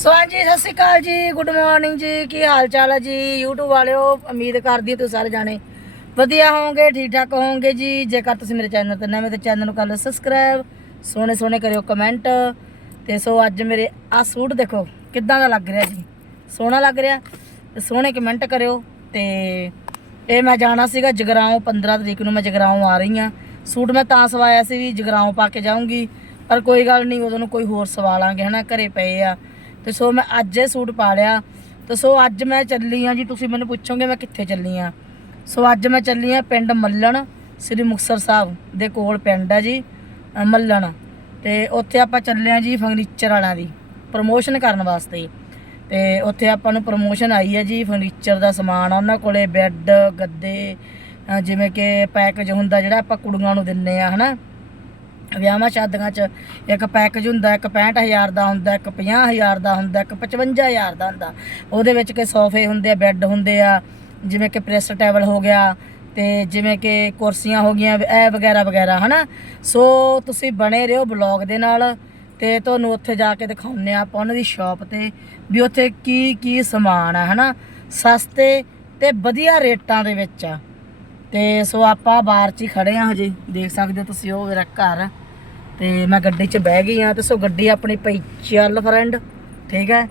ਸੋ ਹਾਂਜੀ, ਸਤਿ ਸ਼੍ਰੀ ਅਕਾਲ ਜੀ ਗੁੱਡ ਮਾਰਨਿੰਗ ਜੀ, ਕੀ ਹਾਲ ਚਾਲ ਹੈ ਜੀ? YouTube ਵਾਲਿਓ, ਉਮੀਦ ਕਰਦੀ ਹਾਂ ਤੁਸੀਂ ਸਾਰੇ ਜਾਣੇ ਵਧੀਆ ਹੋਵੋਗੇ, ਠੀਕ ਠਾਕ ਹੋਵੋਗੇ ਜੀ। ਜੇਕਰ ਤੁਸੀਂ ਮੇਰੇ ਚੈਨਲ ਤੇ ਨਵੇਂ ਤੇ ਚੈਨਲ ਨੂੰ ਕਰ ਲਓ ਸਬਸਕ੍ਰਾਈਬ ਸੋਹਣੇ ਸੋਹਣੇ ਕਰਿਓ ਕਮੈਂਟ ਤੇ ਸੋ ਅੱਜ ਮੇਰੇ ਆ ਸੂਟ ਦੇਖੋ, ਕਿੱਦਾਂ ਦਾ ਲੱਗ ਰਿਹਾ ਜੀ? ਸੋਹਣਾ ਲੱਗ ਰਿਹਾ, ਤੇ ਸੋਹਣੇ ਕਮੈਂਟ ਕਰਿਓ। ਤੇ ਇਹ ਮੈਂ ਜਾਣਾ ਸੀਗਾ ਜਗਰਾਉਂ 15 ਤਰੀਕ ਨੂੰ ਮੈਂ ਜਗਰਾਉਂ ਆ ਰਹੀ ਹਾਂ। ਸੂਟ ਮੈਂ ਤਾਂ ਸਵਾਇਆ ਸੀ ਵੀ ਜਗਰਾਉਂ ਪਾ ਕੇ ਜਾਊਂਗੀ, ਪਰ ਕੋਈ ਗੱਲ ਨਹੀਂ, ਉਦੋਂ ਨੂੰ ਕੋਈ ਹੋਰ ਸਵਾ ਲਾਂਗੇ, ਹਨਾ? ਘਰੇ ਪਏ ਆ। ਤੇ ਸੋ ਮੈਂ ਅੱਜ ਇਹ ਸੂਟ ਪਾ ਲਿਆ। ਤੇ ਸੋ ਅੱਜ ਮੈਂ ਚੱਲੀ ਆ ਜੀ, ਤੁਸੀਂ ਮੈਨੂੰ ਪੁੱਛੋਗੇ ਮੈਂ ਕਿੱਥੇ ਚੱਲੀ ਆ। ਸੋ ਅੱਜ ਮੈਂ ਚੱਲੀ ਆ ਪਿੰਡ ਮੱਲਣ, ਸ੍ਰੀ ਮੁਕਤਸਰ ਸਾਹਿਬ ਦੇ ਕੋਲ ਪਿੰਡ ਹੈ ਜੀ ਮੱਲਣ। ਤੇ ਉੱਥੇ ਆਪਾਂ ਚੱਲੇ ਆ ਜੀ ਫਰਨੀਚਰ ਵਾਲਿਆਂ ਦੀ ਪ੍ਰਮੋਸ਼ਨ ਕਰਨ ਵਾਸਤੇ। ਤੇ ਉੱਥੇ ਆਪਾਂ ਨੂੰ ਪ੍ਰਮੋਸ਼ਨ ਆਈ ਹੈ ਜੀ ਫਰਨੀਚਰ ਦਾ ਸਮਾਨ ਆ ਉਹਨਾਂ ਕੋਲੇ ਬੈੱਡ ਗੱਦੇ ਜਿਵੇਂ ਕਿ ਪੈਕੇਜ ਹੁੰਦਾ ਜਿਹੜਾ ਆਪਾਂ ਕੁੜੀਆਂ ਨੂੰ ਦਿੰਨੇ ਆ, ਹਨਾ। ਵਿਆਹਾਂ ਸ਼ਾਦੀਆਂ 'ਚ ਇੱਕ ਪੈਕੇਜ ਹੁੰਦਾ, ਇੱਕ 65000 ਦਾ ਹੁੰਦਾ, ਇੱਕ 50000 ਦਾ ਹੁੰਦਾ, ਇੱਕ 55000 ਦਾ ਹੁੰਦਾ। ਉਹਦੇ ਵਿੱਚ ਕਿ ਸੋਫੇ ਹੁੰਦੇ ਆ, ਬੈੱਡ ਹੁੰਦੇ ਆ, ਜਿਵੇਂ ਕਿ ਪ੍ਰੈਸ ਟੇਬਲ ਹੋ ਗਿਆ ਤੇ ਜਿਵੇਂ ਕਿ ਕੁਰਸੀਆਂ ਹੋ ਗਈਆਂ, ਇਹ ਵਗੈਰਾ ਵਗੈਰਾ, ਹਨਾ? ਸੋ ਤੁਸੀਂ ਬਣੇ ਰਹੋ ਬਲੌਗ ਦੇ ਨਾਲ ਤੇ ਤੁਹਾਨੂੰ ਉੱਥੇ ਜਾ ਕੇ ਦਿਖਾਉਂਦੇ ਆ ਆਪਾਂ ਉਹਨਾਂ ਦੀ ਸ਼ਾਪ ਤੇ ਵੀ ਉੱਥੇ ਕੀ ਕੀ ਸਮਾਨ ਆ, ਹਨਾ? ਸਸਤੇ ਤੇ ਵਧੀਆ ਰੇਟਾਂ ਦੇ ਵਿੱਚ ਆ। ਤੇ ਸੋ ਆਪਾਂ ਬਾਹਰ 'ਚ ਹੀ ਖੜੇ ਆ ਹਜੇ, ਦੇਖ ਸਕਦੇ ਹੋ ਤੁਸੀਂ ਉਹ ਮੇਰਾ ਘਰ। ਆ। ਤੇ ਮੈਂ ਗੱਡੀ 'ਚ ਬਹਿ ਗਈ ਆ ਤੇ ਸੋ ਗੱਡੀ ਆਪਣੀ ਪਈ ਚੱਲ ਫਰੈਂਡ ਠੀਕ ਹੈ?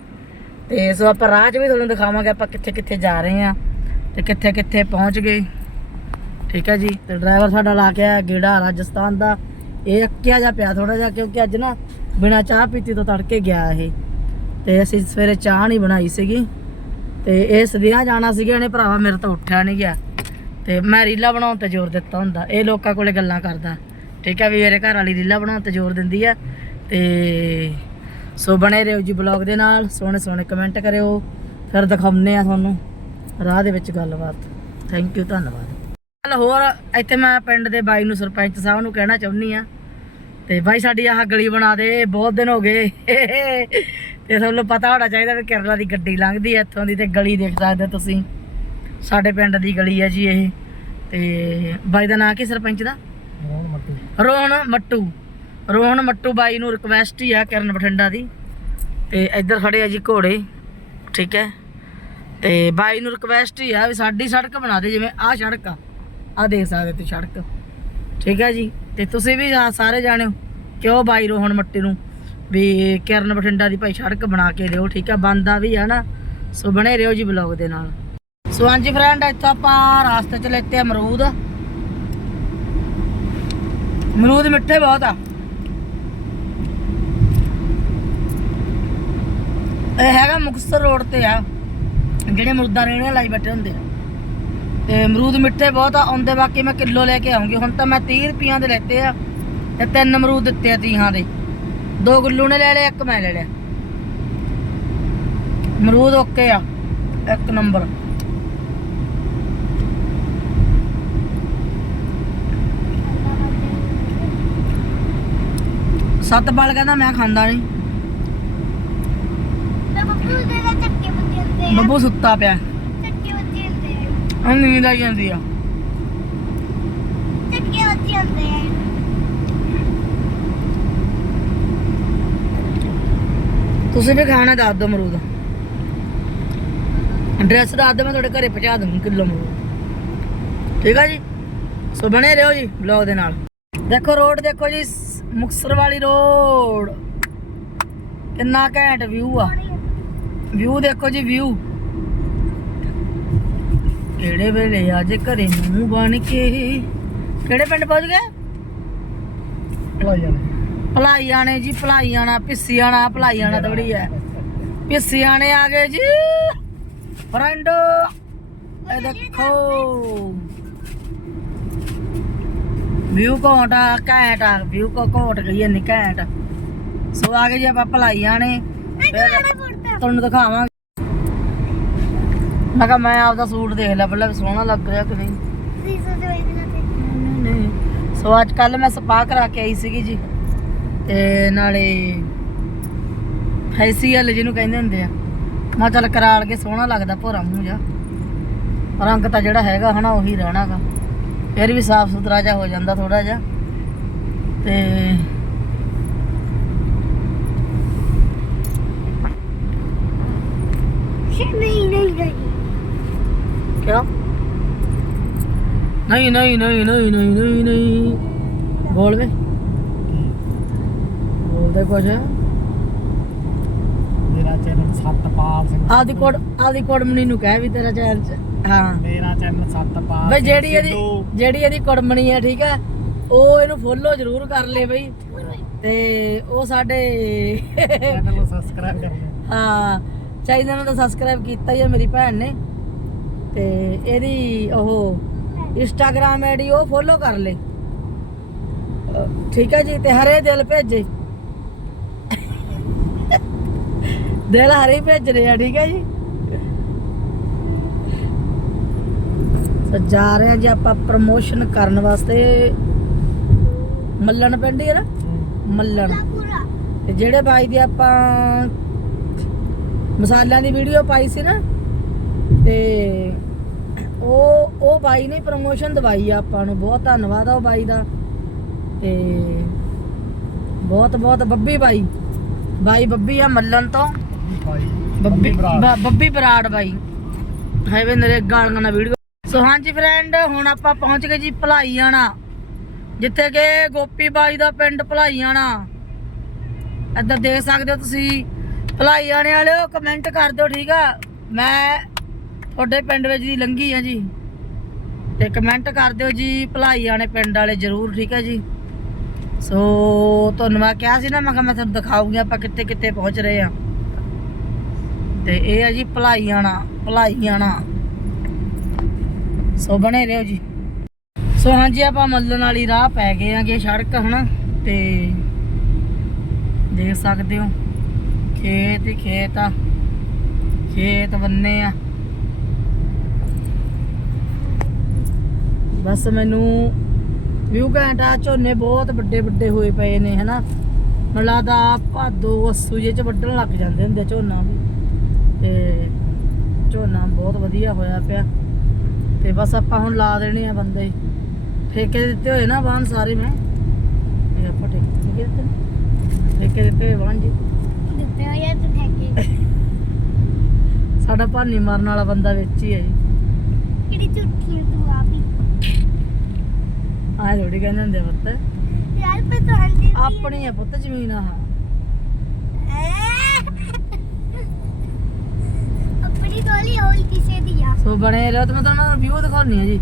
ਤੇ ਸੋ ਆਪਾਂ ਰਾਹ 'ਚ ਵੀ ਤੁਹਾਨੂੰ ਦਿਖਾਵਾਂਗੇ ਆਪਾਂ ਕਿੱਥੇ ਕਿੱਥੇ ਜਾ ਰਹੇ ਆ ਤੇ ਕਿੱਥੇ ਕਿੱਥੇ ਪਹੁੰਚ ਗਏ। ਠੀਕ ਹੈ ਜੀ? ਤੇ ਡਰਾਈਵਰ ਸਾਡਾ ਲਾ ਕੇ ਆਇਆ ਗੇੜਾ ਰਾਜਸਥਾਨ ਦਾ। ਇਹ ਅੱਕਿਆ ਜਾ ਪਿਆ ਥੋੜਾ ਜਿਹਾ ਕਿਉਂਕਿ ਅੱਜ ਨਾ ਬਿਨਾ ਚਾਹ ਪੀਤੀ ਤੋਂ ਤੜਕੇ ਗਿਆ ਇਹ। ਤੇ ਅਸੀਂ ਸਵੇਰੇ ਚਾਹ ਨਹੀਂ ਬਣਾਈ ਸੀਗੀ। ਤੇ ਇਹ ਸਦਿਆਂ ਜਾਣਾ ਸੀਗਾ, ਇਹਨੇ ਭਰਾਵਾ ਮੇਰੇ ਤੋਂ ਉੱਠਿਆ ਨਹੀਂ ਗਿਆ। ਤੇ ਮੈਂ ਰੀਲਾ ਬਣਾਉਣ ਤੇ ਜ਼ੋਰ ਦਿੱਤਾ ਹੁੰਦਾ। ਇਹ ਲੋਕਾਂ ਕੋਲੇ ਗੱਲਾਂ ਕਰਦਾ। ਠੀਕ ਹੈ ਵੀ ਮੇਰੇ ਘਰ ਵਾਲੀ ਰੀਲਾ ਬਣਾਉਣ ਤੇ ਜ਼ੋਰ ਦਿੰਦੀ ਆ। ਤੇ ਸੋ ਬਣੇ ਰਹੋ ਜੀ ਬਲੌਗ ਦੇ ਨਾਲ, ਸੋਹਣੇ ਸੋਹਣੇ ਕਮੈਂਟ ਕਰਿਓ। ਫਿਰ ਦਿਖਾਉਂਦੇ ਆ ਤੁਹਾਨੂੰ ਰਾਹ ਦੇ ਵਿੱਚ ਗੱਲਬਾਤ। ਥੈਂਕ ਯੂ ਧੰਨਵਾਦ। ਚੱਲ ਹੋਰ, ਇੱਥੇ ਮੈਂ ਪਿੰਡ ਦੇ ਬਾਈ ਨੂੰ ਸਰਪੰਚ ਸਾਹਿਬ ਨੂੰ ਕਹਿਣਾ ਚਾਹੁੰਦੀ ਆ। ਤੇ ਬਾਈ ਸਾਡੀ ਆਹ ਗਲੀ ਬਣਾ ਦੇ, ਬਹੁਤ ਦਿਨ ਹੋ ਗਏ। ਤੇ ਤੁਹਾਨੂੰ ਪਤਾ ਹੋਣਾ ਚਾਹੀਦਾ ਵੀ ਕੇਰਲਾ ਦੀ ਗੱਡੀ ਲੰਘਦੀ ਹੈ ਇੱਥੋਂ ਦੀ ਤੇ ਗਲੀ ਦੇਖ ਸਕਦੇ ਹੋ ਤੁਸੀਂ। ਸਾਡੇ ਪਿੰਡ ਦੀ ਗਲੀ ਹੈ ਜੀ ਇਹ। ਤੇ ਬਾਈ ਦਾ ਨਾਂ ਕੀ ਸਰਪੰਚ ਦਾ? ਰੋਹਨ ਮੱਟੂ। ਰੋਹਨ ਮੱਟੂ ਬਾਈ ਨੂੰ ਰਿਕਵੈਸਟ ਹੀ ਆ ਕਰਨ ਬਠਿੰਡਾ ਦੀ। ਤੇ ਇੱਧਰ ਖੜੇ ਆ ਜੀ ਘੋੜੇ, ਠੀਕ ਹੈ? ਤੇ ਬਾਈ ਨੂੰ ਰਿਕਵੈਸਟ ਹੀ ਆ ਵੀ ਸਾਡੀ ਸੜਕ ਬਣਾ ਦੇ, ਜਿਵੇਂ ਆਹ ਸੜਕ ਆ ਆ ਦੇਖ ਸਕਦੇ ਤੁਸੀਂ ਸੜਕ। ਠੀਕ ਹੈ ਜੀ? ਤੇ ਤੁਸੀਂ ਵੀ ਆ ਸਾਰੇ ਜਾਣਿਓ ਕਿਉਂ ਬਾਈ ਰੋਹਨ ਮੱਟੀ ਨੂੰ ਵੀ ਕਿਰਨ ਬਠਿੰਡਾ ਦੀ ਭਾਈ ਸੜਕ ਬਣਾ ਕੇ ਦਿਓ, ਠੀਕ ਹੈ? ਬੰਦਾ ਵੀ ਹੈ ਨਾ, ਸੋ ਬਣੇ ਰਹੋ ਜੀ ਬਲੌਗ ਦੇ ਨਾਲ। ਸੋ ਹਾਂਜੀ ਫਰੈਂਡ ਇੱਥੋਂ ਆਪਾਂ ਰਾਸਤੇ ਚ ਲੈਤੇ ਅਮਰੂਦ। ਮਰੂਦ ਮਿੱਠੇ ਬਹੁਤ ਆ। ਇਹ ਹੈਗਾ ਮੁਕਤਸਰ ਰੋਡ ਤੇ ਆ, ਜਿਹੜੇ ਅਮਰੂਦਾਂ ਰੇਹੜੀਆਂ ਲਾਈ ਬੈਠੇ ਹੁੰਦੇ ਆ। ਤੇ ਅਮਰੂਦ ਮਿੱਠੇ ਬਹੁਤ ਆ, ਆਉਂਦੇ ਬਾਕੀ ਮੈਂ ਕਿਲੋ ਲੈ ਕੇ ਆਉਂਗੀ। ਹੁਣ ਤਾਂ ਮੈਂ 30 ਰੁਪਈਆਂ ਦੇ ਲੈਤੇ ਆ ਤੇ ਤਿੰਨ ਅਮਰੂਦ ਦਿੱਤੇ ਆ ਤੀਹਾਂ ਦੇ। ਦੋ ਗੁੱਲੂ ਨੇ ਲੈ ਲਿਆ ਇੱਕ ਮੈਂ ਲੈ ਲਿਆ। ਅਮਰੂਦ ਓਕੇ ਆ, ਇੱਕ ਨੰਬਰ। ਸੱਤ ਬਲ ਕਹਿੰਦਾ ਮੈਂ ਖਾਂਦਾ ਨਹੀਂ ਬੱਬੂ ਦੇ ਆ। ਸੁੱਤਾ ਪਿਆ। ਚੱਕੇ ਬੱਜੇ ਹੁੰਦੇ ਆ। ਉਹ ਨੀਂਦ ਆਈ ਜਾਂਦੀ ਆ। ਆ। ਤੁਸੀਂ ਵੀ ਖਾਣਾ ਦੱਸ ਦਿਓ ਅਮਰੂਦ। ਐਡਰੈਸ ਦੱਸ ਦਿਓ ਮੈਂ ਤੁਹਾਡੇ ਘਰੇ ਪਹੁੰਚਾ ਦੂੰਗੀ ਕਿਲੋ ਅਮਰੂਦ। ਠੀਕ ਆ ਜੀ? ਸੋ ਬਣੇ ਰਹੋ ਜੀ ਬਲੌਗ ਦੇ ਨਾਲ। ਦੇਖੋ ਰੋਡ ਦੇਖੋ ਜੀ ਮੁਕਤਸਰ ਵਾਲੀ ਰੋਡ। ਕਿੰਨਾ ਘੈਂਟ ਵਿਊ ਆ। ਵਿਊ ਦੇਖੋ ਜੀ ਵਿਊ ਕਿਹੜੇ ਵੇਲੇ ਅੱਜ ਘਰੇ ਨੂੰ ਬਣ ਕੇ। ਕਿਹੜੇ ਪਿੰਡ ਪਹੁੰਚ ਗਏ? ਭਲਾਈਆਂ ਨੇ ਜੀ ਭਲਾਈਆਂ ਨਾ ਪਿੱਸੀਆਂ ਨਾ ਭਲਾਈਆਂ ਨਾ ਥੋੜੀ ਐ ਪਿੱਸੀਆਂ ਨੇ ਆ ਗਏ ਜੀ। ਫਰੈਂਡ ਇਹ ਦੇਖੋ। ਵਿਊ ਕੋਟਾ ਘੈਂਟ ਆ ਵਿਊ ਕੋ ਕੋਟ ਗਈ ਨਹੀਂ ਘੈਂਟ। ਸੋ ਆ ਗਏ ਜੀ ਆਪਾਂ ਭਲਾਈਆਂ ਨੇ ਤੁਹਾਨੂੰ ਦਿਖਾਵਾਂਗੇ। ਮੈਂ ਕਿਹਾ ਮੈਂ ਆਪਦਾ ਸੂਟ ਦੇਖ ਲਿਆ ਪਹਿਲਾਂ ਸੋਹਣਾ ਲੱਗ ਰਿਹਾ ਕਿ ਨਹੀਂ? ਸੋ ਅੱਜ ਕੱਲ ਮੈਂ ਸਪਾ ਕਰਾ ਕੇ ਆਈ ਸੀਗੀ ਜੀ ਤੇ ਨਾਲੇ ਫੈਸੀਅਲ ਜਿਹਨੂੰ ਕਹਿੰਦੇ ਹੁੰਦੇ ਆ ਮੈਂ ਚੱਲ ਕਰਾ ਲਗੇ ਸੋਹਣਾ ਲੱਗਦਾ ਭੋਰਾ ਮੂੰਹ ਜਾ ਰੰਗ ਤਾਂ ਜਿਹੜਾ ਹੈਗਾ ਹਨਾ ਉਹੀ ਰਹਿਣਾਗਾ। ਫਿਰ ਵੀ ਸਾਫ਼ ਸੁਥਰਾ ਜਿਹਾ ਹੋ ਜਾਂਦਾ ਥੋੜਾ ਜਿਹਾ। ਤੇ ਕਿਉਂ? ਨਹੀਂ ਨਹੀਂ ਨਹੀਂ ਨਹੀਂ ਨਹੀਂ ਨਹੀਂ ਨਹੀਂ। ਬੋਲ ਵੇ। ਬੋਲਦੇ ਕੁਝ ਮੇਰਾ ਚੈਨਲ ਸੱਤ ਪਾਲ ਸਿੰਘ। ਆਦੀ ਕੋਡ ਆਦੀ ਕੋਡ ਮਨੀ ਨੂੰ ਕਹਿ ਵੀ ਤੇਰਾ ਚੈਨਲ ਹਾਂ। ਮੇਰਾ ਚੈਨਲ ਸਤਪਾਲ ਬਈ ਸਿੰਘ ਜਿਹੜੀ ਇਹਦੀ ਸਿੱਧੂ। ਜਿਹੜੀ ਇਹਦੀ ਕੁੜਮਣੀ ਆ ਠੀਕ ਹੈ ਉਹ ਇਹਨੂੰ ਫੋਲੋ ਜ਼ਰੂਰ ਕਰ ਲੇ ਬਈ। ਤੇ ਉਹ ਸਾਡੇ ਚੈਨਲ ਨੂੰ ਸਬਸਕ੍ਰਾਈਬ ਕਰਨਾ ਹਾਂ ਚਾਹੀਦਾ ਨੂੰ ਤਾਂ ਸਬਸਕ੍ਰਾਈਬ ਕੀਤਾ ਹੀ ਆ ਮੇਰੀ ਭੈਣ ਨੇ। ਤੇ ਇਹਦੀ ਉਹ ਇੰਸਟਾਗ੍ਰam ਆਈਡੀ ਉਹ ਫੋਲੋ ਕਰ ਲੇ। ਅਹ ਠੀਕ ਹੈ ਜੀ ਤੇ ਹਰੇ ਦਿਲ ਭੇਜੇ। ਦਿਲ ਹਰੇ ਭੇਜ ਰਹੇ ਠੀਕ ਹੈ ਜੀ। ਸੋ ਜਾ ਰਹੇ ਆ ਜੀ ਆਪਾਂ ਪ੍ਰਮੋਸ਼ਨ ਕਰਨ ਵਾਸਤੇ। ਮੱਲਣ ਪਿੰਡ ਹੀ ਨਾ? ਮੱਲਣ। ਤੇ ਜਿਹੜੇ ਬਾਈ ਦੀ ਆਪਾਂ ਮਸਾਲਿਆਂ ਦੀ ਵੀਡੀਓ ਪਾਈ ਸੀ ਨਾ ਤੇ ਉਹ ਉਹ ਬਾਈ ਨੇ ਪ੍ਰਮੋਸ਼ਨ ਦਵਾਈ ਆ ਆਪਾਂ ਨੂੰ। ਬਹੁਤ ਧੰਨਵਾਦ ਆ ਉਹ ਬਾਈ ਦਾ। ਤੇ ਬਹੁਤ ਬਹੁਤ ਬੱਬੀ ਬਾਈ। ਬਾਈ ਬੱਬੀ ਆ ਮੱਲਣ ਤੋਂ। ਬੱਬੀ ਬੱਬੀ ਬਰਾੜ। ਬਾਈ। ਹਾਈਵੇ ਨਰੇ ਗਾਲਾਂ ਨਾਲ ਵੀਡੀਓ ਸੋ ਹਾਂਜੀ ਫਰੈਂਡ ਹੁਣ ਆਪਾਂ ਪਹੁੰਚ ਗਏ ਜੀ ਭਲਾਈ ਆਣਾ ਜਿੱਥੇ ਕਿ ਗੋਪੀ ਬਾਈ ਦਾ ਪਿੰਡ ਭਲਾਈ ਆਣਾ ਇੱਧਰ ਦੇਖ ਸਕਦੇ ਹੋ ਤੁਸੀਂ ਭਲਾਈ ਭਲਾਈਆਣੇ ਵਾਲਿਓ ਕਮੈਂਟ ਕਰ ਦਿਓ, ਠੀਕ ਆ? ਮੈਂ ਤੁਹਾਡੇ ਪਿੰਡ ਵਿੱਚ ਦੀ ਲੰਘੀ ਆ ਜੀ। ਤੇ ਕਮੈਂਟ ਕਰ ਦਿਓ ਜੀ ਭਲਾਈ ਆਣੇ ਪਿੰਡ ਵਾਲੇ ਜਰੂਰ, ਠੀਕ ਹੈ ਜੀ? ਸੋ ਤੁਹਾਨੂੰ ਮੈਂ ਕਿਹਾ ਸੀ ਨਾ, ਮੈਂ ਕਿਹਾ ਮੈਂ ਤੁਹਾਨੂੰ ਦਿਖਾਉਂਗੀ, ਆਪਾਂ ਕਿੱਥੇ ਕਿੱਥੇ ਪਹੁੰਚ ਰਹੇ ਆ। ਤੇ ਇਹ ਆ ਜੀ ਭਲਾਈ ਆਣਾ ਭਲਾਈ ਆਣਾ ਸੋ ਬਣੇ ਰਹੋ ਜੀ। ਸੋ ਹਾਂਜੀ, ਆਪਾਂ ਮੱਲਣ ਵਾਲੀ ਰਾਹ ਪੈ ਗਏ ਆਂਗੇ ਸੜਕ, ਹਨਾ? ਤੇ ਦੇਖ ਸਕਦੇ ਹੋ, ਖੇਤ ਹੀ ਖੇਤ ਆ। ਖੇਤ ਬੰਨੇ ਆ। ਬਸ ਮੈਨੂੰ ਵਿਊ ਘੈਂਟਾ ਝੋਨੇ ਬਹੁਤ ਵੱਡੇ ਵੱਡੇ ਹੋਏ ਪਏ ਨੇ, ਹਨਾ? ਮੈਨੂੰ ਲੱਗਦਾ ਭਾਦੋ ਅਸੂ ਜੇ ਚ ਵੱਢਣ ਲੱਗ ਜਾਂਦੇ ਹੁੰਦੇ ਝੋਨਾ ਵੀ। ਤੇ ਝੋਨਾ ਬਹੁਤ ਵਧੀਆ ਹੋਇਆ ਪਿਆ। ਤੇ ਬਸ ਆਪਾਂ ਹੁਣ ਲਾ ਦੇਣੇ ਆ ਬੰਦੇ। ਠੇਕੇ ਦਿੱਤੇ ਹੋਏ ਨਾ ਵਾਹਨ ਸਾਰੇ ਮੈਂ। ਇਹ ਆਪਾਂ ਠੇਕੇ ਦਿੱਤੇ? ਠੇਕੇ ਦਿੱਤੇ ਹੋਏ ਵਾਹਨ ਜੀ। ਦਿੱਤੇ ਹੋਏ ਤੇ ਠੇਕੇ। ਸਾਡਾ ਭਾਨੀ ਮਾਰਨ ਵਾਲਾ ਬੰਦਾ ਵਿੱਚ ਹੀ ਹੈ ਜੀ। ਕਿਹੜੀ ਝੂਠੀ ਹੈ ਤੂੰ ਆਪ ਹੀ? ਆਹ ਥੋੜੀ ਕਹਿੰਦੇ ਹੁੰਦੇ ਪੁੱਤ। ਯਾਰ ਪਰ ਤੂੰ ਆਂਦੀ ਆਪਣੀ ਹੈ ਪੁੱਤ ਜ਼ਮੀਨ ਆਹ। ਆਪਣੀ ਗੋਲੀ ਹੋਈ ਕਿਸੇ ਦੀ ਆ। ਸੋ ਬਣੇ ਰਹੋ ਤੇ ਮੈਂ ਤੁਹਾਨੂੰ ਵਿਊ ਦਿਖਾਉਣੀ ਹੈ ਜੀ।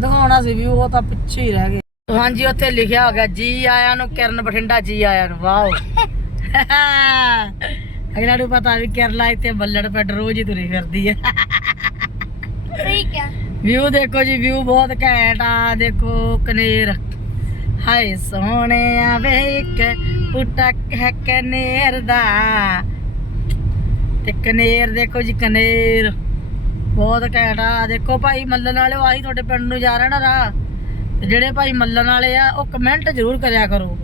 ਦਿਖਾਉਣਾ ਸੀ ਵਿਊ ਉਹ ਤਾਂ ਪਿੱਛੇ ਹੀ ਰਹਿ ਗਏ। ਹਾਂਜੀ ਉੱਥੇ ਲਿਖਿਆ ਹੋ ਗਿਆ ਜੀ ਆਇਆਂ ਨੂੰ ਕਿਰਨ ਬਠਿੰਡਾ ਜੀ ਆਇਆਂ ਨੂੰ। ਵਾਓ। ਅਗਲਾ ਨੂੰ ਪਤਾ ਵੀ ਕਿਰਲਾ ਇੱਥੇ ਬੱਲੜ ਪਿੰਡ ਰੋਜ਼ ਹੀ ਤੁਰੀ ਫਿਰਦੀ ਹੈ ਸਹੀ ਕਿਹਾ। ਵਿਊ ਦੇਖੋ ਜੀ ਵਿਊ ਬਹੁਤ ਘੈਂਟ ਆ। ਦੇਖੋ ਕਨੇਰ। ਹਾਏ ਸੋਹਣਿਆ ਵੇ ਇੱਕ ਪੁਟਕ ਹੈ ਕਨੇਰ ਦਾ। ਤੇ ਕਨੇਰ ਦੇਖੋ ਜੀ, ਕਨੇਰ। ਬਹੁਤ ਘੈਂਟ ਦੇਖੋ ਭਾਈ ਮੱਲਣ ਵਾਲੇ ਆਹੀ ਤੁਹਾਡੇ ਪਿੰਡ ਨੂੰ ਜਾ ਰਹੇ ਨਾ ਰਾਹ। ਜਿਹੜੇ ਭਾਈ ਮੱਲਣ ਵਾਲੇ ਆ, ਉਹ ਕਮੈਂਟ ਜ਼ਰੂਰ ਕਰਿਆ ਕਰੋ।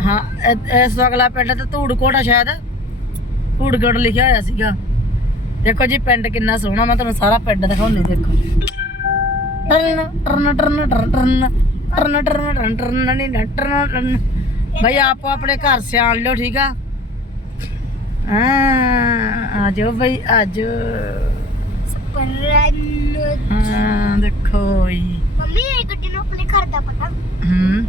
ਹਾਂ ਇਸ ਤੋਂ ਅਗਲਾ ਪਿੰਡ ਤੇ ਧੂੜਕੋਟ ਆ ਸ਼ਾਇਦ। ਧੂੜਕੋਟ ਲਿਖਿਆ ਹੋਇਆ ਸੀਗਾ। ਦੇਖੋ ਜੀ, ਪਿੰਡ ਕਿੰਨਾ ਸੋਹਣਾ, ਮੈਂ ਤੁਹਾਨੂੰ ਸਾਰਾ ਪਿੰਡ ਦਿਖਾਉਣੀ ਦੇਖੋ। Turn turn turn. Turn turn turn turn turn turn turn. ਭਾਈ ਆਪੋ ਆਪਣੇ ਘਰ ਸਿਆਣ ਲਿਓ, ਠੀਕ ਆ? ਹਾਂ ਆਜੋ ਭਾਈ ਆਜੋ ਸਪਰਨ ਹਾਂ ਦੇਖੋ ਜੀ ਮੰਮੀ ਇਹ ਗੱਡੀ ਨੂੰ ਆਪਣੇ ਘਰ ਦਾ ਪਤਾ। ਹੂੰ।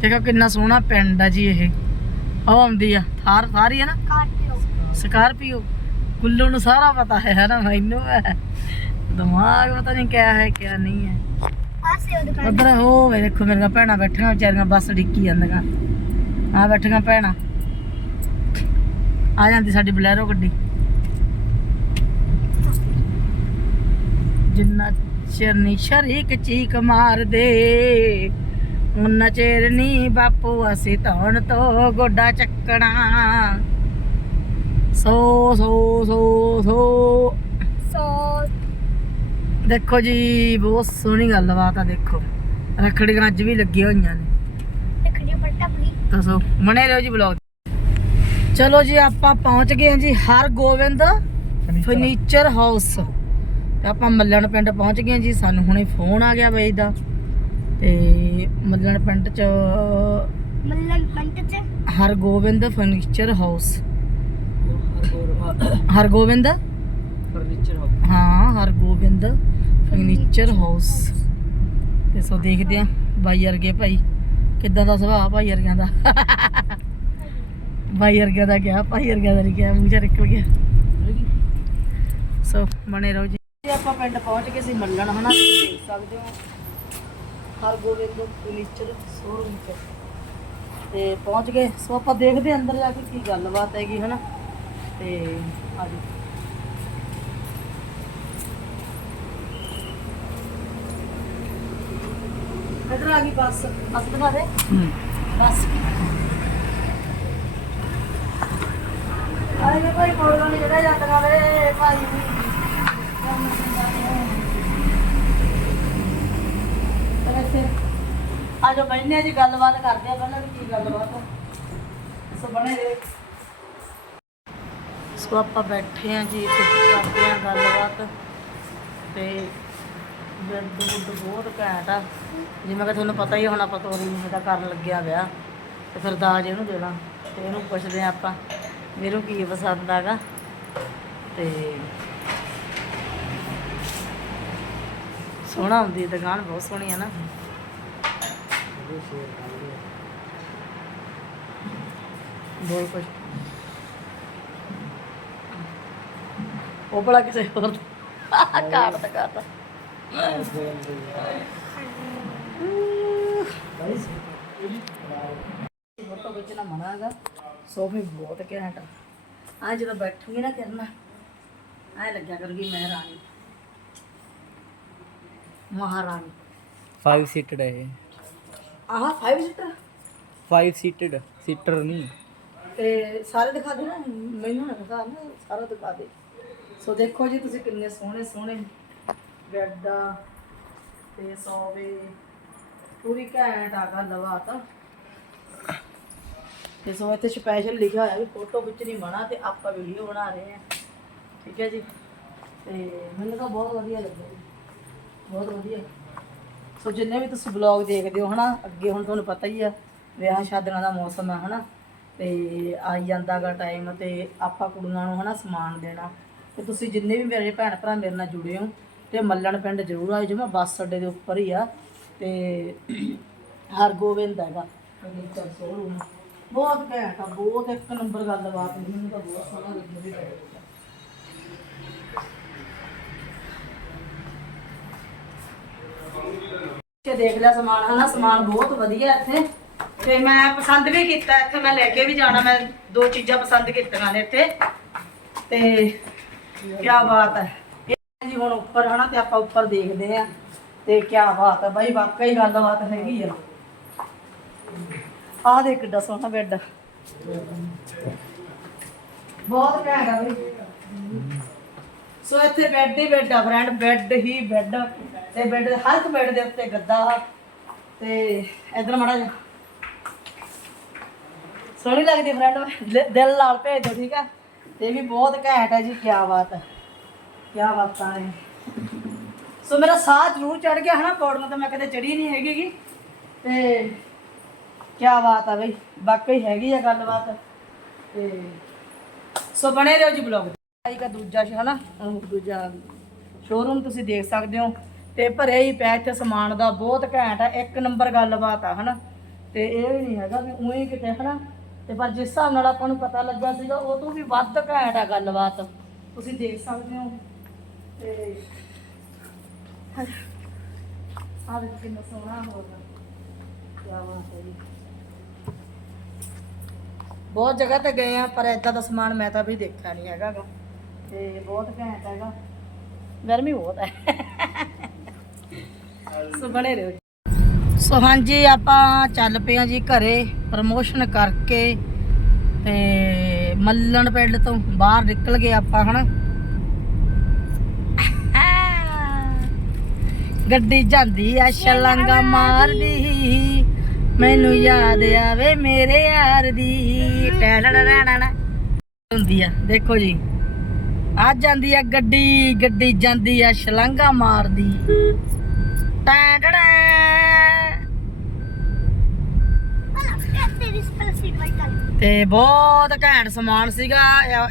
ਦੇਖੋ ਕਿੰਨਾ ਸੋਹਣਾ ਪਿੰਡ ਆ ਜੀ ਇਹ। ਉਹ ਆਉਂਦੀ ਆ ਥਾਰ ਥਾਰ ਹੀ ਆ ਨਾ। ਕਾਟਿਓ ਸਕਾਰਪੀਓ। ਕੁੱਲੂ ਨੂੰ ਸਾਰਾ ਪਤਾ ਹੈ ਹੈ ਨਾ ਮੈਨੂੰ ਹੈ। ਦਿਮਾਗ ਪਤਾ ਨਹੀਂ ਕਿਆ ਹੈ ਕਿਆ ਨਹੀਂ ਹੈ। ਉਧਰ ਹੋਵੇ ਦੇਖੋ ਮੇਰੀਆਂ ਭੈਣਾਂ ਬੈਠੀਆਂ ਵਿਚਾਰੀਆਂ ਬੱਸ ਡਿੱਕੀ ਜਾਂਦੀਆਂ। ਆ ਬੈਠੀਆਂ ਭੈਣਾਂ। ਆ ਜਾਂਦੀ ਸਾਡੀ ਬਲੈਰੋ ਗੱਡੀ। ਜਿੰਨਾ ਚਿਰ ਨੀ ਸ਼ਰੀਕ ਚੀਕ ਮਾਰਦੇ ਉਨਾ ਚਿਰ ਨੀ ਬਾਪੂ ਅਸੀਂ ਧੌਣ ਤੋਂ ਗੋਡਾ ਚੱਕਣਾ। ਸੋ ਸੋ ਸੋ ਸੋ। ਸੋ। ਦੇਖੋ ਜੀ ਬਹੁਤ ਸੋਹਣੀ ਗੱਲਬਾਤ ਆ ਦੇਖੋ। ਰੱਖੜੀਆਂ ਅੱਜ ਵੀ ਲੱਗੀਆਂ ਹੋਈਆਂ ਨੇ। ਟਕੜੀ ਪੱਟਾ ਪਲੀ ਦੱਸੋ ਬਣੇ ਰਹੋ ਜੀ ਬਲੌਗ ਚਲੋ ਜੀ ਆਪਾਂ ਪਹੁੰਚ ਗਏ ਹਾਂ ਜੀ ਹਰ ਗੋਬਿੰਦ ਫਰਨੀਚਰ ਹਾਊਸ ਤੇ ਆਪਾਂ ਮੱਲਣ ਪਿੰਡ ਪਹੁੰਚ ਗਏ ਹਾਂ ਜੀ ਸਾਨੂੰ ਹੁਣੇ ਫੋਨ ਆ ਗਿਆ ਬਈ ਦਾ। ਤੇ ਮੱਲਣ ਪਿੰਡ ਚ ਮੱਲਨ ਪੰਟ ਚ? Har Gobind furniture house Har Gobind furniture ਹੋ ਹਾਂ ਹਰ ਗੋਬਿੰਦ ਫਰਨੀਚਰ ਹਾਊਸ ਤੇ ਸੋ ਦੇਖਦੇ ਆ ਬਾਈ ਵਰਗੇ ਭਾਈ ਕਿੱਦਾਂ ਦਾ ਸੁਭਾਅ ਭਾਈ ਵਰਗਿਆਂ ਦਾ। ਬਾਈ ਵਰਗਿਆਂ ਦਾ ਕਿਹਾ ਭਾਈ ਵਰਗਿਆਂ ਦਾ ਨਹੀਂ ਕਿਹਾ ਮੂੰਹ ਚਾ ਨਿਕਲ ਗਿਆ। ਸੋ ਬਣੇ ਰਹੋ ਜੀ। ਜੀ ਆਪਾਂ ਪਿੰਡ ਪਹੁੰਚ ਗਏ ਸੀ ਮੱਲਣ ਹਨਾ? ਦੇਖ ਸਕਦੇ ਹੋ। ਹਰ ਗੋਬਿੰਦ ਫਰਨੀਚਰ ਸ਼ੋਰੂਮ ਚ ਤੇ ਪਹੁੰਚ ਗਏ। ਸੋ ਆਪਾਂ ਦੇਖਦੇ ਅੰਦਰ ਜਾ ਕੇ ਕੀ ਗੱਲਬਾਤ ਹੈਗੀ ਹਨਾ? ਤੇ ਆ ਜੀ ਇਧਰ ਆ ਗਈ ਬੱਸ। ਬੱਸ ਦਿਖਾ ਦੇ। ਬੱਸ। ਆਏ ਵੇ ਭਾਈ ਜਿਹੜਾ ਜਾਂਦਾ ਵੇ ਭਾਈ। ਆ ਜੋ ਬੈਠਨੇ ਜੀ ਗੱਲਬਾਤ ਕਰਦੇ ਆ ਪਹਿਲਾਂ ਵੀ ਕੀ ਗੱਲਬਾਤ ਆ। ਸੋ ਬਣੇ ਰਹੇ। ਸੋ ਆਪਾਂ ਬੈਠੇ ਆ ਜੀ ਤੇ ਕਰਦੇ ਆ ਗੱਲਬਾਤ। ਤੇ ਬੈੱਡ ਬੁੱਡ ਬਹੁਤ ਘੈਂਟ ਆ। ਜਿਵੇਂ ਕਿ ਤੁਹਾਨੂੰ ਪਤਾ ਹੀ ਆ, ਹੁਣ ਆਪਾਂ ਤੋਰੀ ਦਾ ਕਰਨ ਲੱਗਿਆ ਵਿਆਹ। ਤੇ ਫਿਰ ਦਾਜ ਇਹਨੂੰ ਦੇਣਾ। ਤੇ ਇਹਨੂੰ ਪੁੱਛਦੇ ਆ ਆਪਾਂ। ਇਹਨੂੰ ਕੀ ਪਸੰਦ ਆਗਾ? ਤੇ ਸੋਹਣਾ ਹੁੰਦੀ ਦੁਕਾਨ ਬਹੁਤ ਸੋਹਣੀ ਆ ਨਾ। ਬੋਲ ਕੁਛ ਉਹ ਬੜਾ ਕਿਸੇ ਹੋਰ ਦਾ ਕਾਟ ਤਾਂ ਕਾਟ ਫੋਟੋ ਵਿੱਚ ਨਾ ਮਨਾ ਹੈਗਾ। ਸੋਫੇ ਬਹੁਤ ਘੈਂਟ ਆ। ਆ ਜਦੋਂ ਬੈਠੂਗੀ ਨਾ ਕਰਨਾ ਐ ਲੱਗਿਆ ਕਰੂਗੀ ਮੈਂ ਰਾਣੀ ਮਹਾਰਾਣੀ। 5 ਸੀਟਡ ਹੈ ਇਹ। ਆਹ 5 ਸੀਟਰ 5 ਸੀਟਡ ਸੀਟਰ ਨਹੀਂ। ਤੇ ਸਾਰੇ ਦਿਖਾ ਦੇ ਨਾ ਮੈਨੂੰ ਨਾ ਦਿਖਾ ਨਾ ਸਾਰਾ ਦਿਖਾ ਦੇ ਸੋ ਦੇਖੋ ਜੀ ਤੁਸੀਂ ਕਿੰਨੇ ਸੋਹਣੇ ਸੋਹਣੇ ਬੈੱਡ ਤੇ ਸੋਵੇ ਪੂਰੀ ਘੈਂਟ ਆ ਗੱਲ ਬਾਤ ਤੇ ਸੋ ਇੱਥੇ ਸਪੈਸ਼ਲ ਲਿਖਿਆ ਹੋਇਆ ਵੀ ਫੋਟੋ ਵਿੱਚ ਨਹੀਂ ਬਣਾ ਤੇ ਆਪਾਂ ਵੀਡੀਓ ਬਣਾ ਰਹੇ ਹਾਂ। ਠੀਕ ਹੈ ਜੀ? ਤੇ ਮੈਨੂੰ ਤਾਂ ਬਹੁਤ ਵਧੀਆ ਲੱਗਿਆ ਜੀ। ਬਹੁਤ ਵਧੀਆ। ਸੋ ਜਿੰਨੇ ਵੀ ਤੁਸੀਂ ਬਲੌਗ ਦੇਖਦੇ ਹੋ, ਹਨਾ, ਅੱਗੇ ਹੁਣ ਤੁਹਾਨੂੰ ਪਤਾ ਹੀ ਆ, ਵਿਆਹ ਸ਼ਾਦੀਆਂ ਦਾ ਮੌਸਮ ਹੈ ਹਨਾ। ਤੇ ਆਈ ਜਾਂਦਾਗਾ ਟਾਈਮ ਤੇ ਆਪਾਂ ਕੁੜੀਆਂ ਨੂੰ, ਹਨਾ, ਸਮਾਨ ਦੇਣਾ। ਤੇ ਤੁਸੀਂ ਜਿੰਨੇ ਵੀ ਮੇਰੇ ਭੈਣ ਭਰਾ ਮੇਰੇ ਨਾਲ ਜੁੜੇ ਹੋ, ਤੇ ਮੱਲਣ ਪਿੰਡ ਜ਼ਰੂਰ ਆਇਓ, ਜਿਵੇਂ ਬੱਸ ਅੱਡੇ ਦੇ ਉੱਪਰ ਹੀ ਆ। ਤੇ ਹਰਗੋਬਿੰਦ ਹੈਗਾ। ਫਰਨੀਚਰ ਸ਼ੋਰੂਮ ਬਹੁਤ ਘੈਂਟ ਆ ਬਹੁਤ ਇੱਕ ਨੰਬਰ ਗੱਲਬਾਤ ਹੋਈ, ਮੈਨੂੰ ਤਾਂ ਬਹੁਤ ਸੋਹਣਾ ਲੱਗਿਆ ਵੀ ਤੇ ਦੇਖ ਲਿਆ ਸਮਾਨ ਹਨਾ ਸਮਾਨ ਬਹੁਤ ਵਧੀਆ ਇੱਥੇ। ਤੇ ਮੈਂ ਪਸੰਦ ਵੀ ਕੀਤਾ ਇੱਥੇ ਮੈਂ ਲੈ ਕੇ ਵੀ ਜਾਣਾ ਮੈਂ ਦੋ ਚੀਜ਼ਾਂ ਪਸੰਦ ਕੀਤੀਆਂ ਨੇ ਇੱਥੇ। ਤੇ ਕੀ ਬਾਤ ਹੈ। ਇਹ ਜੀ ਹੁਣ ਉੱਪਰ ਹਨਾ ਤੇ ਆਪਾਂ ਉੱਪਰ ਦੇਖਦੇ ਆ ਤੇ ਕੀ ਬਾਤ ਹੈ ਬਾਈ ਵਾਕਈ ਗੱਲਬਾਤ ਹੈਗੀ ਆ। ਆਹ ਦੇਖ ਕਿੱਡਾ ਸੋਹਣਾ ਬੈੱਡ ਬਹੁਤ ਘੈਂਟ ਆ ਬਈ। ਸੋ ਇੱਥੇ ਬੈੱਡ ਹੀ ਬੈੱਡ ਆ ਫਰੈਂਡ ਬੈੱਡ ਹੀ ਬੈੱਡ ਤੇ ਬੈੱਡ ਹਰ ਇੱਕ ਬੈੱਡ ਦੇ ਉੱਤੇ ਗੱਦਾ ਤੇ ਇਧਰ ਮੜਾ ਜਾ ਸੋਹਣੀ ਲੱਗਦੀ ਫਰੈਂਡ ਦਿਲ ਨਾਲ ਭੇਜ ਦਿਓ ਠੀਕ ਆ? ਤੇ ਵੀ ਬਹੁਤ ਘੈਂਟ ਹੈ ਜੀ ਕੀ ਬਾਤ ਹੈ ਕੀ ਬਾਤਾਂ ਨੇ। ਸੋ ਮੇਰਾ ਸਾਹ ਜ਼ਰੂਰ ਚੜ ਗਿਆ ਹਨਾ ਪੌੜੀਆਂ ਤਾਂ ਮੈਂ ਕਦੇ ਚੜੀ ਨਹੀਂ ਹੈਗੀ ਤੇ ਕੀ ਬਾਤ ਆ ਬਈ, ਵਾਕਈ ਹੈਗੀ ਆ ਗੱਲਬਾਤ। ਤੇ ਸੋ ਬਣੇ ਰਹੋ ਜੀ ਬਲੌਗ ਆਈ ਦਾ ਦੂਜਾ ਸ਼, ਹਨਾ? ਅਹ ਦੂਜਾ ਸ਼ੋਰੂਮ ਤੁਸੀਂ ਦੇਖ ਸਕਦੇ ਹੋ। ਤੇ ਭਰਿਆ ਹੀ ਪਿਆ ਇੱਥੇ, ਸਮਾਨ ਦਾ ਬਹੁਤ ਘੈਂਟ ਆ, ਇੱਕ ਨੰਬਰ ਗੱਲਬਾਤ ਆ, ਹਨਾ? ਤੇ ਇਹ ਵੀ ਨਹੀਂ ਹੈਗਾ ਵੀ ਉਹੀ ਕਿਤੇ, ਹਨਾ? ਤੇ ਪਰ ਜਿਸ ਹਿਸਾਬ ਨਾਲ ਆਪਾਂ ਨੂੰ ਪਤਾ ਲੱਗਾ ਸੀਗਾ, ਉਹ ਤੋਂ ਵੀ ਵੱਧ ਘੈਂਟ ਆ ਗੱਲਬਾਤ। ਤੁਸੀਂ ਦੇਖ ਸਕਦੇ ਹੋ। ਤੇ ਆਹ ਦੇਖੋ, ਕਿੰਨਾ ਸੋਹਣਾ ਹੋ ਕੀ ਬਾਤ ਹੈ ਜੀ। ਬਹੁਤ ਜਗ੍ਹਾ ਤੇ ਗਏ ਆ ਪਰ ਏਦਾਂ ਦਾ ਸਮਾਨ ਮੈਂ ਤਾਂ ਵੀ ਦੇਖਿਆ ਨਹੀਂ ਹੈਗਾ ਗਾ। ਤੇ ਬਹੁਤ ਘੈਂਟ ਹੈਗਾ। ਗਰਮੀ ਬਹੁਤ ਹੈ। ਸੋ ਬਣੇ ਰਹੋ। ਸੋ ਹਾਂਜੀ ਆਪਾਂ ਚੱਲ ਪਏ ਆ ਜੀ ਘਰੇ ਪ੍ਰਮੋਸ਼ਨ ਕਰਕੇ ਤੇ ਮੱਲਣ ਪਿੰਡ ਤੋਂ ਬਾਹਰ ਨਿਕਲ ਗਏ ਆਪਾਂ ਹਨਾ? ਗੱਡੀ ਜਾਂਦੀ ਆ ਛਲਾਂਗਾ ਮਾਰਦੀ। ਮੈਨੂੰ ਯਾਦ ਆਵੇ ਮੇਰੇ ਯਾਰ ਦੀ। ਟੈੜੜੜੜੜ ਹੁੰਦੀ ਆ, ਦੇਖੋ ਜੀ। ਆ ਜਾਂਦੀ ਆ ਗੱਡੀ ਗੱਡੀ ਜਾਂਦੀ ਆ ਛਲਾਂਗਾ ਮਾਰਦੀ। ਟੈੜੜੜ ਤੇ ਬਹੁਤ ਘੈਂਟ ਸਮਾਨ ਸੀਗਾ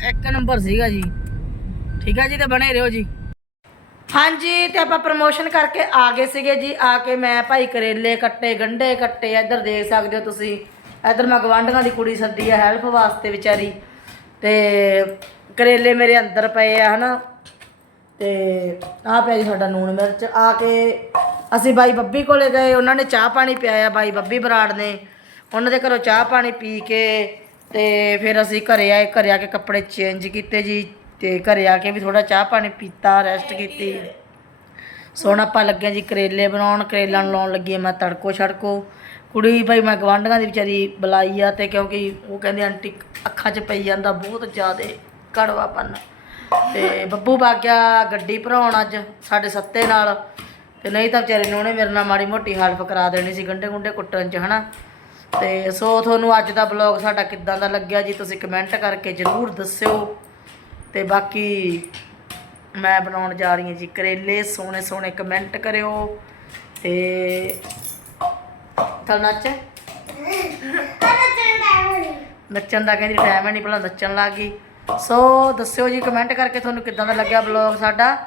ਇੱਕ ਨੰਬਰ ਸੀਗਾ ਜੀ। ਠੀਕ ਆ ਜੀ, ਤੇ ਬਣੇ ਰਹੋ ਜੀ। ਹਾਂਜੀ, ਤੇ ਆਪਾਂ ਪ੍ਰਮੋਸ਼ਨ ਕਰਕੇ ਆ ਗਏ ਸੀਗੇ ਜੀ, ਆ ਕੇ ਮੈਂ ਭਾਈ ਕਰੇਲੇ ਕੱਟੇ ਗੰਢੇ ਕੱਟੇ, ਇੱਧਰ ਦੇਖ ਸਕਦੇ ਹੋ ਤੁਸੀਂ। ਇੱਧਰ ਮੈਂ ਗਵਾਂਢੀਆਂ ਦੀ ਕੁੜੀ ਸੱਦੀ ਹੈ ਹੈਲਪ ਵਾਸਤੇ ਵਿਚਾਰੀ। ਤੇ ਕਰੇਲੇ ਮੇਰੇ ਅੰਦਰ ਪਏ ਆ, ਹਨਾ। ਤੇ ਆ ਪਿਆ ਜੀ ਤੁਹਾਡਾ ਨੂਣ ਮਿਰਚ। ਆ ਕੇ ਅਸੀਂ ਬਾਈ ਬੱਬੀ ਕੋਲੇ ਗਏ, ਉਹਨਾਂ ਨੇ ਚਾਹ ਪਾਣੀ ਪਿਆਇਆ ਬਾਈ ਬੱਬੀ ਬਰਾੜ ਨੇ। ਉਹਨਾਂ ਦੇ ਘਰੋਂ ਚਾਹ ਪਾਣੀ ਪੀ ਕੇ ਤੇ ਫਿਰ ਅਸੀਂ ਘਰੇ ਆਏ, ਘਰੇ ਆ ਕੇ ਕੱਪੜੇ ਚੇਂਜ ਕੀਤੇ ਜੀ। ਤੇ ਘਰੇ ਆ ਕੇ ਵੀ ਥੋੜਾ ਚਾਹ ਪਾਣੀ ਪੀਤਾ ਰੈਸਟ ਕੀਤੀ। ਸੋਹਣਾ ਆਪਾਂ ਲੱਗਿਆ ਜੀ ਕਰੇਲੇ ਬਣਾਉਣ, ਕਰੇਲਾ ਨੂੰ ਲਾਉਣ ਲੱਗੀ ਮੈਂ ਤੜਕੋ ਛੜਕੋ। ਕੁੜੀ ਭਾਈ ਮੈਂ ਗਵਾਂਢੀਆਂ ਦੀ ਵਿਚਾਰੀ ਬੁਲਾਈ ਆ ਤੇ ਕਿਉਂਕਿ ਉਹ ਕਹਿੰਦੇ ਆਂਟੀ ਅੱਖਾਂ 'ਚ ਪਈ ਜਾਂਦਾ ਬਹੁਤ ਜ਼ਿਆਦਾ ਕੜਵਾਪਨ। ਤੇ ਬੱਬੂ ਬਾਗਿਆ ਗੱਡੀ ਭਰਾਉਣ ਅੱਜ ਸਾਡੇ ਸੱਤੇ ਨਾਲ। ਤੇ ਨਹੀਂ ਤਾਂ ਵਿਚਾਰੇ ਨੇ ਉਹਨੇ ਮੇਰੇ ਨਾਲ ਮਾੜੀ ਮੋਟੀ ਹੈਲਪ ਕਰਾ ਦੇਣੀ ਸੀ ਗੰਡੇ ਗੁੰਡੇ ਕੁੱਟਣ 'ਚ, ਹਨਾ। ਤੇ ਸੋ ਤੁਹਾਨੂੰ ਅੱਜ ਦਾ ਬਲੌਗ ਸਾਡਾ ਕਿੱਦਾਂ ਦਾ ਲੱਗਿਆ ਜੀ ਤੁਸੀਂ ਕਮੈਂਟ ਕਰਕੇ ਜ਼ਰੂਰ ਦੱਸਿਓ। ਤੇ ਬਾਕੀ ਮੈਂ ਬਣਾਉਣ ਜਾ ਰਹੀ ਹਾਂ ਜੀ ਕਰੇਲੇ, ਸੋਹਣੇ ਸੋਹਣੇ ਕਮੈਂਟ ਕਰਿਓ ਤੇ ਚੱਲ ਨੱਚ। ਨੱਚਣ ਦਾ ਕਹਿੰਦੀ ਟਾਈਮ ਹੈ ਨਹੀਂ ਭਲਾ ਨੱਚਣ ਲੱਗ ਗਈ। ਸੋ ਦੱਸਿਓ ਜੀ ਕਮੈਂਟ ਕਰਕੇ ਤੁਹਾਨੂੰ ਕਿੱਦਾਂ ਦਾ ਲੱਗਿਆ ਬਲੌਗ ਸਾਡਾ।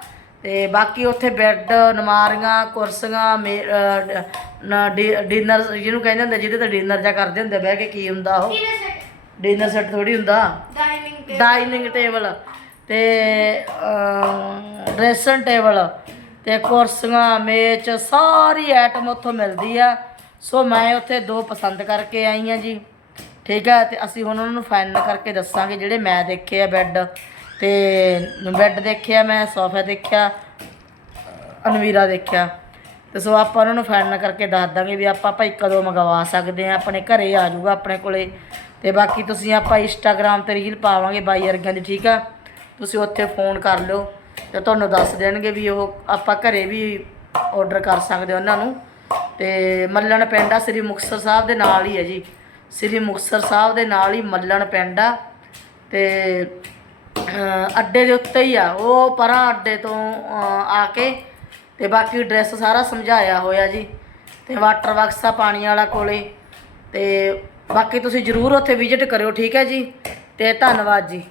ਤੇ ਬਾਕੀ ਉੱਥੇ ਬੈੱਡ ਨਮਾਰੀਆਂ, ਕੁਰਸੀਆਂ, ਮੇ- ਅਹ ਡਿਨਰ ਜਿਹਨੂੰ ਕਹਿੰਦੇ ਹੁੰਦੇ ਜਿਹਦੇ ਤੇ ਡਿਨਰ ਜਾਂ ਕਰਦੇ ਹੁੰਦੇ ਬਹਿ ਕੇ ਕੀ ਹੁੰਦਾ ਉਹ। ਡਿਨਰ ਸੈੱਟ ਥੋੜੀ ਹੁੰਦਾ। ਡਾਈਨਿੰਗ ਡਾਈਨਿੰਗ ਟੇਬਲ ਤੇ ਡਰੈਸਿੰਗ ਟੇਬਲ ਤੇ ਕੁਰਸੀਆਂ ਮੇਜ਼ ਸਾਰੀ ਆਈਟਮ ਉੱਥੋਂ ਮਿਲਦੀ ਆ। ਸੋ ਮੈਂ ਉੱਥੇ ਦੋ ਪਸੰਦ ਕਰਕੇ ਆਈ ਆ ਜੀ। ਠੀਕ ਹੈ ਤੇ ਅਸੀਂ ਹੁਣ ਉਹਨਾਂ ਨੂੰ ਫਾਈਨਲ ਕਰਕੇ ਦੱਸਾਂਗੇ ਜਿਹੜੇ ਮੈਂ ਦੇਖੇ ਆ ਬੈੱਡ ਤੇ ਬੈੱਡ ਦੇਖਿਆ ਮੈਂ ਸੋਫਾ ਦੇਖਿਆ ਅਨਵੀਰਾ ਦੇਖਿਆ। ਤੇ ਸੋ ਆਪਾਂ ਉਹਨਾਂ ਨੂੰ ਫਾਈਨਲ ਕਰਕੇ ਦੱਸ ਦਾਂਗੇ ਵੀ ਆਪਾਂ ਭਾਈ ਕਦੋਂ ਮੰਗਵਾ ਸਕਦੇ ਆ ਆਪਣੇ ਘਰੇ ਆ ਜਾਊਗਾ ਆਪਣੇ ਕੋਲੇ। ਤੇ ਬਾਕੀ ਤੁਸੀਂ ਆਪਾਂ ਇੰਸਟਾਗ੍ਰam ਤੇ ਰੀਲ ਪਾਵਾਂਗੇ ਬਾਈ ਅਰਗਾਂ ਦੀ, ਠੀਕ ਆ? ਤੁਸੀਂ ਉੱਥੇ ਫੋਨ ਕਰ ਲਿਓ ਤੇ ਤੁਹਾਨੂੰ ਦੱਸ ਦੇਣਗੇ ਵੀ ਉਹ ਆਪਾਂ ਘਰੇ ਵੀ ਆਰਡਰ ਕਰ ਸਕਦੇ ਉਹਨਾਂ ਨੂੰ। ਤੇ ਮੱਲਣ ਪਿੰਡ ਆ, ਸ੍ਰੀ ਮੁਕਤਸਰ ਸਾਹਿਬ ਦੇ ਨਾਲ ਹੀ ਹੈ ਜੀ। ਸ੍ਰੀ ਮੁਕਤਸਰ ਸਾਹਿਬ ਦੇ ਨਾਲ ਹੀ ਮੱਲਣ ਪਿੰਡ ਆ ਤੇ ਅੱਡੇ ਦੇ ਉੱਤੇ ਹੀ ਆ। ਉਹ ਪਰਾਂ ਅੱਡੇ ਤੋਂ ਆ ਕੇ ਤੇ ਬਾਕੀ ਡਰੈਸ ਸਾਰਾ ਸਮਝਾਇਆ ਹੋਇਆ ਜੀ। ਤੇ ਵਾਟਰ ਬਾਕਸ ਆ ਪਾਣੀ ਵਾਲਾ ਕੋਲੇ ਤੇ ਬਾਕੀ ਤੁਸੀਂ ਜਰੂਰ ਉੱਥੇ ਵਿਜ਼ਿਟ ਕਰਿਓ ਠੀਕ ਹੈ ਜੀ? ਤੇ ਧੰਨਵਾਦ ਜੀ।